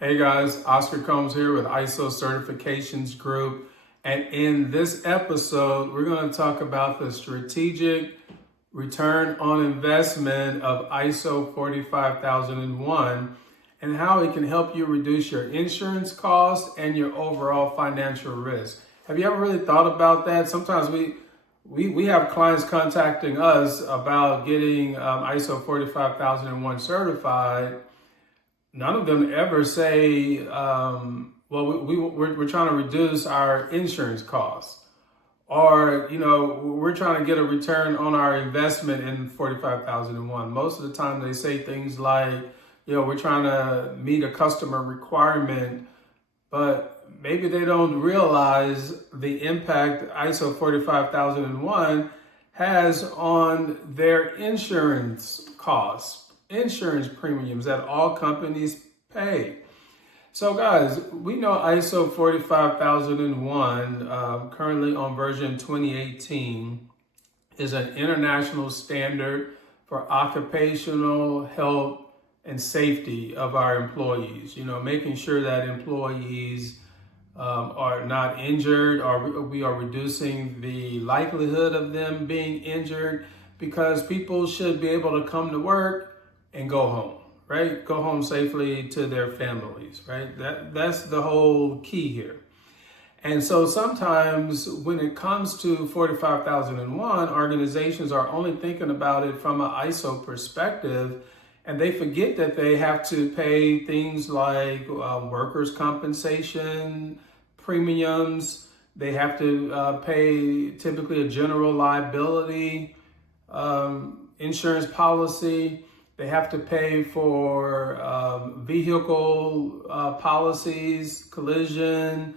Hey guys, Oscar Combs here with ISO Certifications Group. And in this episode, we're going to talk about the strategic return on investment of ISO 45001 and how it can help you reduce your insurance costs and your overall financial risk. Have you ever really thought about that? Sometimes we have clients contacting us about getting ISO 45001 certified. None of them ever say, we're trying to reduce our insurance costs, or, we're trying to get a return on our investment in 45,001. Most of the time they say things like, we're trying to meet a customer requirement, but maybe they don't realize the impact ISO 45001 has on their insurance costs. Insurance premiums that all companies pay. So guys, we know ISO 45001, currently on version 2018, is an international standard for occupational health and safety of our employees. Making sure that employees are not injured, or we are reducing the likelihood of them being injured, because people should be able to come to work and go home, right? Go home safely to their families, right? That's the whole key here. And so sometimes when it comes to 45,001, organizations are only thinking about it from an ISO perspective, and they forget that they have to pay things like workers' compensation premiums. They have to pay typically a general liability insurance policy. They have to pay for vehicle policies, collision,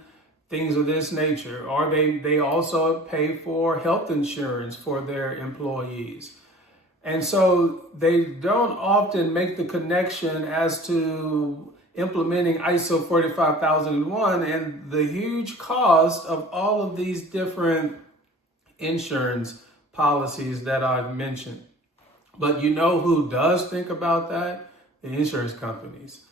things of this nature. Or they also pay for health insurance for their employees. And so they don't often make the connection as to implementing ISO 45001 and the huge cost of all of these different insurance policies that I've mentioned. But you know who does think about that? The insurance companies.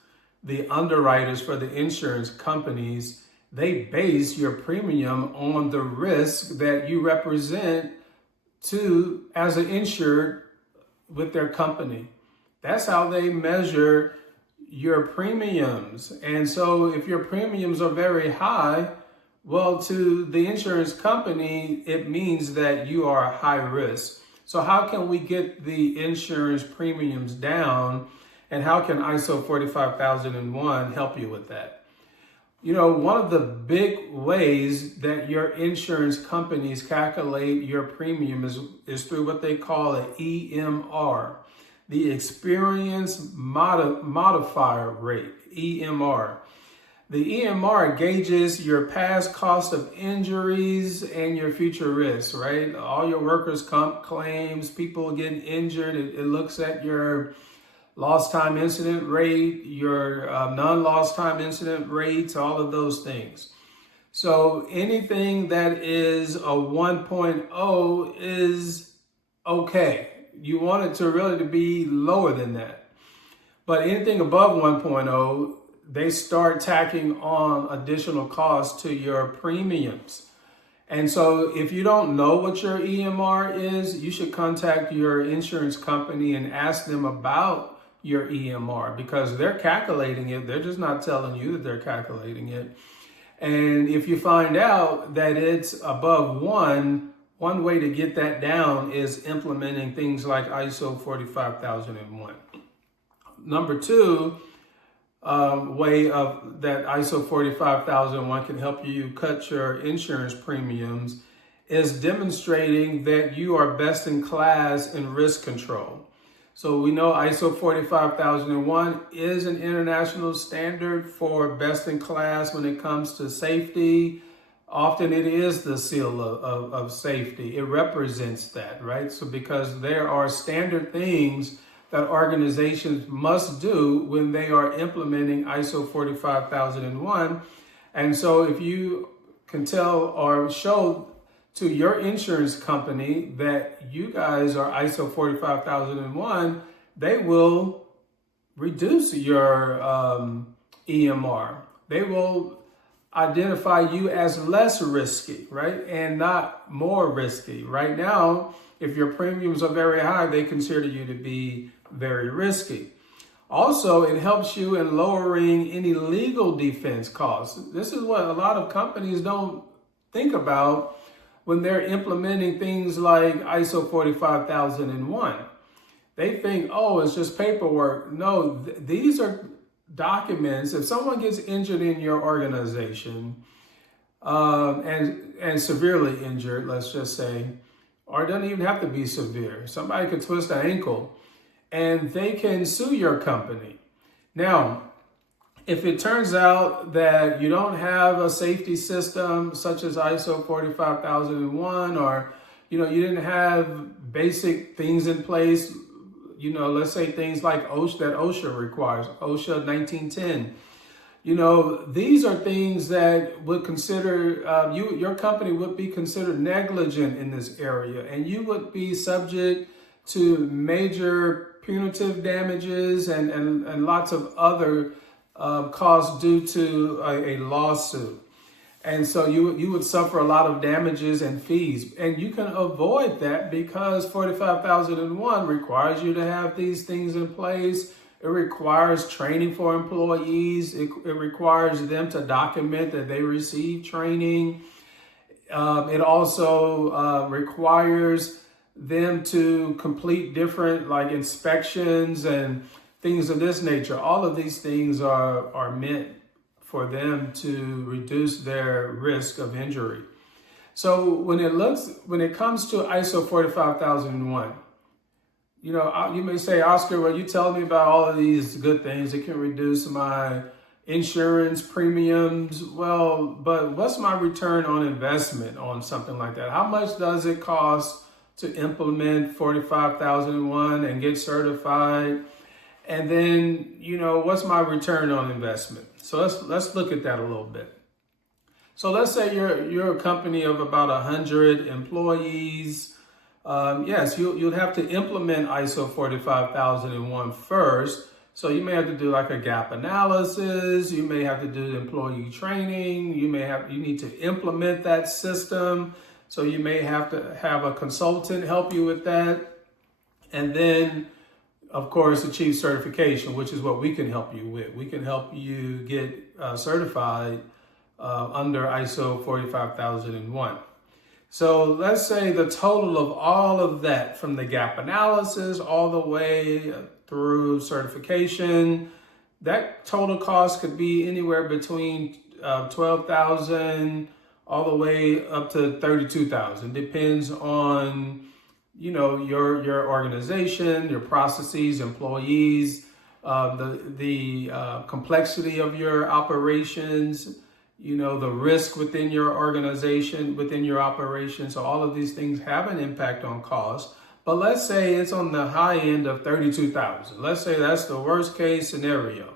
The underwriters for the insurance companies, they base your premium on the risk that you represent as an insured with their company. That's how they measure your premiums. And so if your premiums are very high, well, to the insurance company, it means that you are high risk. So how can we get the insurance premiums down, and how can ISO 45001 help you with that? One of the big ways that your insurance companies calculate your premium is through what they call an EMR, the experience modifier rate, EMR. The EMR gauges your past cost of injuries and your future risks, right? All your workers' comp claims, people getting injured. It looks at your lost time incident rate, your non-lost time incident rates, all of those things. So anything that is a 1.0 is okay. You want it to really be lower than that. But anything above 1.0, they start tacking on additional costs to your premiums. And so if you don't know what your EMR is, you should contact your insurance company and ask them about your EMR, because they're calculating it. They're just not telling you that they're calculating it. And if you find out that it's above one way to get that down is implementing things like ISO 45001. Number two, way of that ISO 45001 can help you cut your insurance premiums is demonstrating that you are best in class in risk control. So we know ISO 45001 is an international standard for best in class when it comes to safety. Often it is the seal of safety. It represents that, right? So because there are standard things that organizations must do when they are implementing ISO 45001. And so if you can tell or show to your insurance company that you guys are ISO 45001, they will reduce your EMR. They will identify you as less risky, right? And not more risky. Right now, if your premiums are very high, they consider you to be very risky. Also, it helps you in lowering any legal defense costs. This is what a lot of companies don't think about when they're implementing things like ISO 45001. They think, oh, it's just paperwork. No, these are documents. If someone gets injured in your organization, and severely injured, let's just say, or it doesn't even have to be severe. Somebody could twist an ankle and they can sue your company. Now, if it turns out that you don't have a safety system such as ISO 45001, or you didn't have basic things in place, let's say things like OSHA requires, OSHA 1910. These are things that would consider, your company would be considered negligent in this area, and you would be subject to major punitive damages and lots of other costs due to a lawsuit. And so you would suffer a lot of damages and fees. And you can avoid that because 45001 requires you to have these things in place. It requires training for employees. It requires them to document that they receive training. It also requires them to complete different inspections and things of this nature. All of these things are meant for them to reduce their risk of injury. So when it comes to ISO 45001, you may say, Oscar, well, you tell me about all of these good things. It can reduce my insurance premiums. Well, but what's my return on investment on something like that? How much does it cost to implement 45001 and get certified? And then, what's my return on investment? So let's look at that a little bit. So let's say you're a company of about 100 employees. Yes, you'll have to implement ISO 45001 first. So you may have to do like a gap analysis. You may have to do employee training. You need to implement that system. So you may have to have a consultant help you with that. And then, of course, achieve certification, which is what we can help you with. We can help you get certified under ISO 45001. So let's say the total of all of that, from the gap analysis all the way through certification, that total cost could be anywhere between $12,000 all the way up to $32,000. Depends on your organization, your processes, employees, the complexity of your operations, the risk within your organization, within your operation. So all of these things have an impact on cost. But let's say it's on the high end of $32,000. Let's say that's the worst case scenario.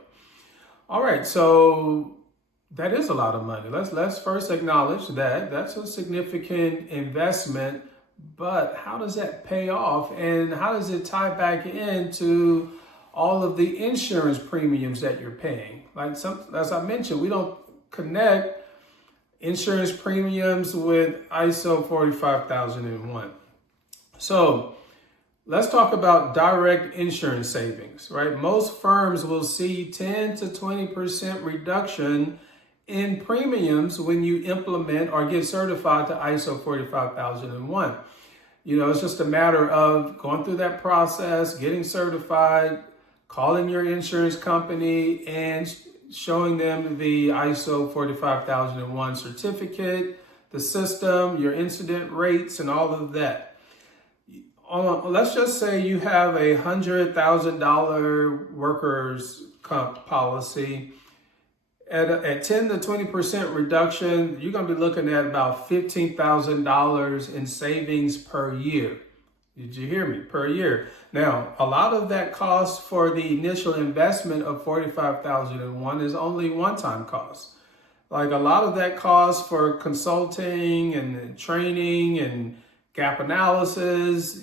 All right, so that is a lot of money. Let's first acknowledge that that's a significant investment. But how does that pay off, and how does it tie back into all of the insurance premiums that you're paying? As I mentioned, we don't connect insurance premiums with ISO 45001. So let's talk about direct insurance savings, right? Most firms will see 10 to 20% reduction in premiums when you implement or get certified to ISO 45001. It's just a matter of going through that process, getting certified, calling your insurance company and showing them the ISO 45001 certificate, the system, your incident rates, and all of that. Let's just say you have a $100,000 workers' comp policy. At 10 to 20% reduction, you're going to be looking at about $15,000 in savings per year. Did you hear me? Per year. Now, a lot of that cost for the initial investment of 45001 is only one-time cost. Like a lot of that cost for consulting and training and gap analysis,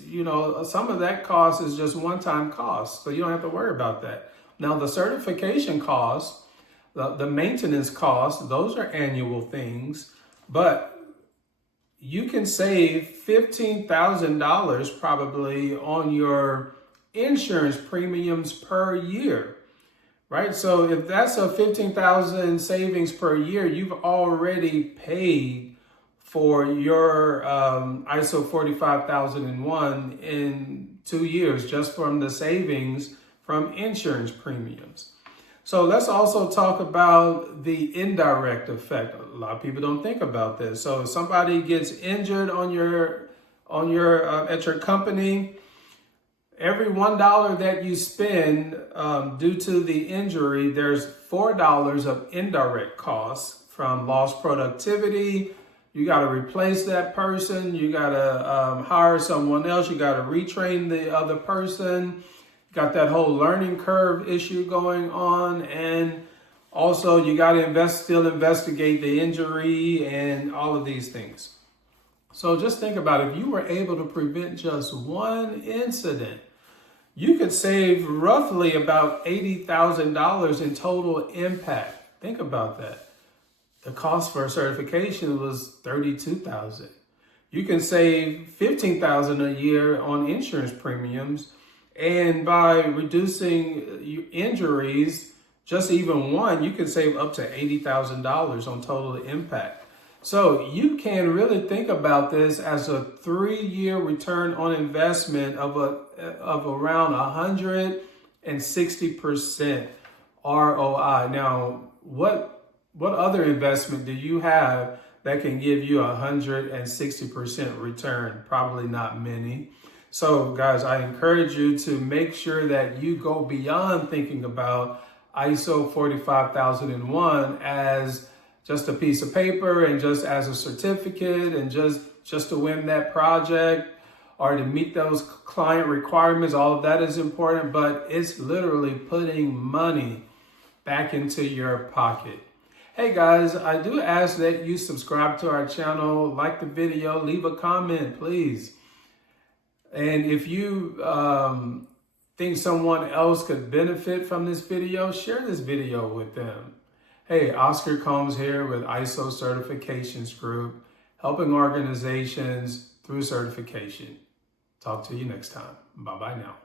some of that cost is just one-time cost. So you don't have to worry about that. Now, the certification cost, The maintenance costs, those are annual things, but you can save $15,000 probably on your insurance premiums per year, right? So if that's a 15,000 savings per year, you've already paid for your ISO 45001 in 2 years just from the savings from insurance premiums. So let's also talk about the indirect effect. A lot of people don't think about this. So if somebody gets injured on your at your company, every $1 that you spend due to the injury, there's $4 of indirect costs from lost productivity. You got to replace that person. You got to hire someone else. You got to retrain the other person. Got that whole learning curve issue going on, and also you got to still investigate the injury and all of these things. So just think about it. If you were able to prevent just one incident, you could save roughly about $80,000 in total impact. Think about that. The cost for certification was $32,000. You can save $15,000 a year on insurance premiums. And by reducing injuries, just even one, you can save up to $80,000 on total impact. So you can really think about this as a 3-year return on investment of around 160% ROI. Now, what other investment do you have that can give you 160% return? Probably not many. So guys, I encourage you to make sure that you go beyond thinking about ISO 45001 as just a piece of paper and just as a certificate and just to win that project or to meet those client requirements. All of that is important, but it's literally putting money back into your pocket. Hey guys, I do ask that you subscribe to our channel, like the video, leave a comment, please. And if you think someone else could benefit from this video, share this video with them. Hey, Oscar Combs here with ISO Certifications Group, helping organizations through certification. Talk to you next time. Bye-bye now.